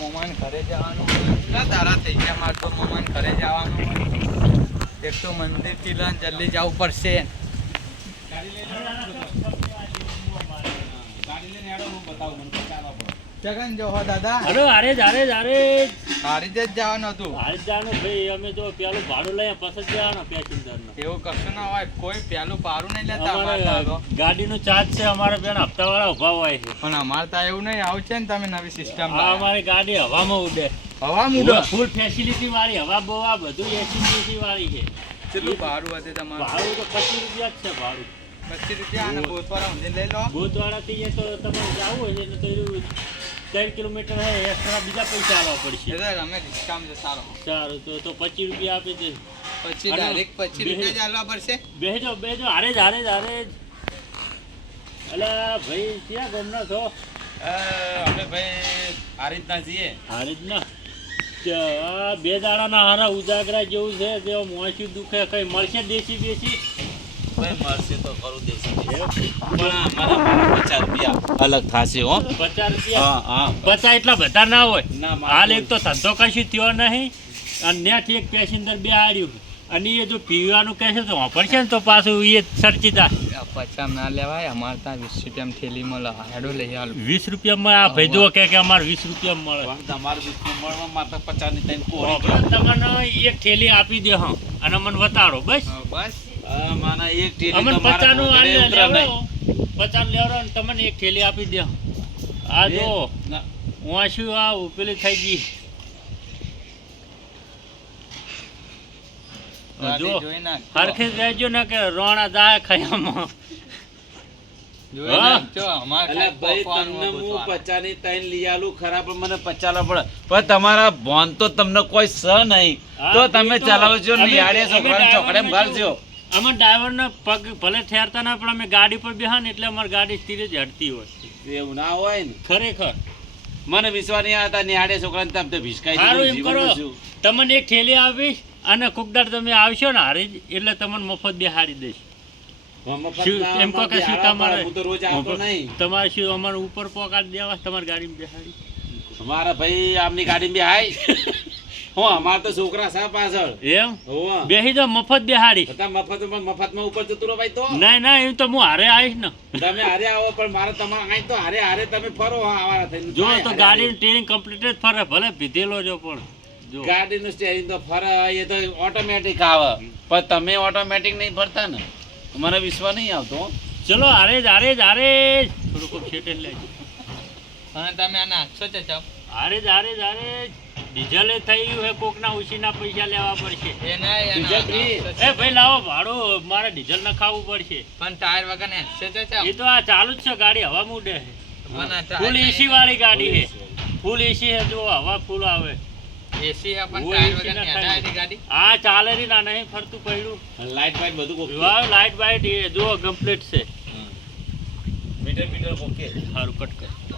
મોમાન ઘરે જવાનું કેટલા દાડા થઈ ગયા મારે તો મોમાન ઘરે જવાનું એક તો મંદિરથી લઈને જલ્દી જવું પડશે જગન જો હો દાદા હલો અરે હારી જ જવાનું હતું ભાઈ અમે તો પેલું ભાડું લઈએ પછી જવાનું પેસેન્જર એવું કશું ના હોય કોઈ પેલું પારું નહીં લેતા અમારે તો ગાડીનો ચાર્જ છે અમારે બેન હપ્તાવાળા ઉભા હોય છે પણ અમારે તો એવું નહીં આવું છે ને તમે નવી સિસ્ટમ અમારી ગાડી હવામાં ઉડે હવા મૂડો ફૂલ ફેસિલિટી વાળી હવા બોવા બધું એસી વાળી છે કેટલું ભાડું હતું તમારું ભાડું તો 25 રૂપિયા જ છે ભાડું 25 રૂપિયા અને ગોતવાળા ઊંધી લઈ લો ગોતવાળાથી તો તમારે જવું હોય છે તો 3 કિલોમીટર હે એક્સ્ટ્રા બીજા પૈસા આલવા પડશે અમે રિક્ષામાં છે સારું 25 રૂપિયા આપી દે પછી ડાયરેક્ટ 25 રૂપિયા જ આલવા પડશે બેજો હારે જ અલા ભાઈ ક્યાં ગામના છો અમે ભાઈ આ રીતના છીએ આ રીતના બે દાડાના હારા ઉજાગરા જેવું છે તે મોસી દુખે કઈ મળશે દેશી બેસી ભાઈ મળશે તો ખરું દેશી પણ મારા 50 રૂપિયા અલગ થશે હો 50 રૂપિયા હા 50 એટલા બધા ના હોય ના હાલ એક તો ધંધો કશું થયો નહીં અને નેટ એક પેસેન્જર બે હાર્યું અને એ જો પીવાનું કહેશે તો વાપરશે ને તો પાછું એ સરચીતા 50 ના લેવાય અમારે ત્યાં 20 રૂપિયામાં થેલી મળે હેડો લઈ આલો 20 રૂપિયામાં આ ભાઈ જો કે અમારે 20 રૂપિયામાં મળે તમારે મળવા માત્ર 50 ની તઈને કોરી તમને એક થેલી આપી દે હા અને મને બતાડો બસ બસ માના એક ટેલી અમને તમારા 50 નું ઘરે ઉતરે નહીં 50 લેવડો અને તમને એક થેલી આપી દે આ જો હું શું આ પેલી થઈ ગઈ જો હરખે રહેજો ને કે રોણા જાય ખયામાં ભાઈ તમને હું 50 ની તઈને લઈ આલું ખરા પણ મને 50 લા પડે પણ તમારા ભોન તો તમને કોઈ સ નહીં તો તમે ચલાવો છો નિયાડે છોકરાને ચોકડે ઘાલજો અમાર ડ્રાઈવર ને પગ ભલે ઠેરતા ના પણ અમે ગાડી પર બેહા ને એટલે અમારી ગાડી સ્થિર જ હટતી હોય એવું ના હોય ને ખરેખર મને વિશ્વાસ નહીં આવતા નિયાડે છોકરાને તમે તો ભીસકાઈ સારું એમ દીધું કરો જીવન તમને એક થેલી આપીશ અને કુકદાર તમે આવશો ને હારી જ એટલે તમને મફત બેહાડી દઈશ એમ કહો કે શું તમારે હું તો રોજ આવતો નહીં તમારે શું અમારે ઉપર પોકાડી દેવા તમારી ગાડીમાં બેહાડી અમારા ભાઈ આમની ગાડી બે હાય હો અમાર તો છોકરા સા પાછળ એમ હોવા બેહી જાઓ મફત બેહાડી બધા મફતમાં ઉપર જતું રહો ભાઈ તો ના એમ તો હું હારે આવીશ ને તમે હારે આવો પણ મારે તમારે અહીં તો હારે તમે ફરો આવારા થઈને જો તો ગાડીનું ટ્રેનિંગ કમ્પ્લીટ જ ફરે ભલે પીધેલો જો પણ જો ગાડીનું સ્ટેરિંગ તો ફરે એ તો ઓટોમેટિક આવે પણ તમે ઓટોમેટિક નહીં ફરતા ને મને વિશ્વાસ નહીં આવતો ચલો હારે જ થોડું કોક છેટે લેજો અને તમે આને 800 છે ચપ હારે જ ડીઝલે થયું હે કોકના ઉછીના પૈસા લેવા પડશે એના એ ભાઈ લાવો ભાડું મારે ડીઝલ નખાવવું પડશે પણ ટાયર વગર 800 છે એ તો આ ચાલુ જ છે ગાડી હવા મૂડે છે ફૂલ એસી વાળી ગાડી છે ફૂલ એસી છે જો હવા ફૂલ આવે એસી હે પણ ટાયર વગર નેડાની ગાડી હા ચાલે રી ના નહીં ફરતું પડ્યું લાઈટ બાઈટ બધું કોક લાઈટ બાઈટ જો કમ્પ્લીટ છે મીટર ઓકે સારું કટ કર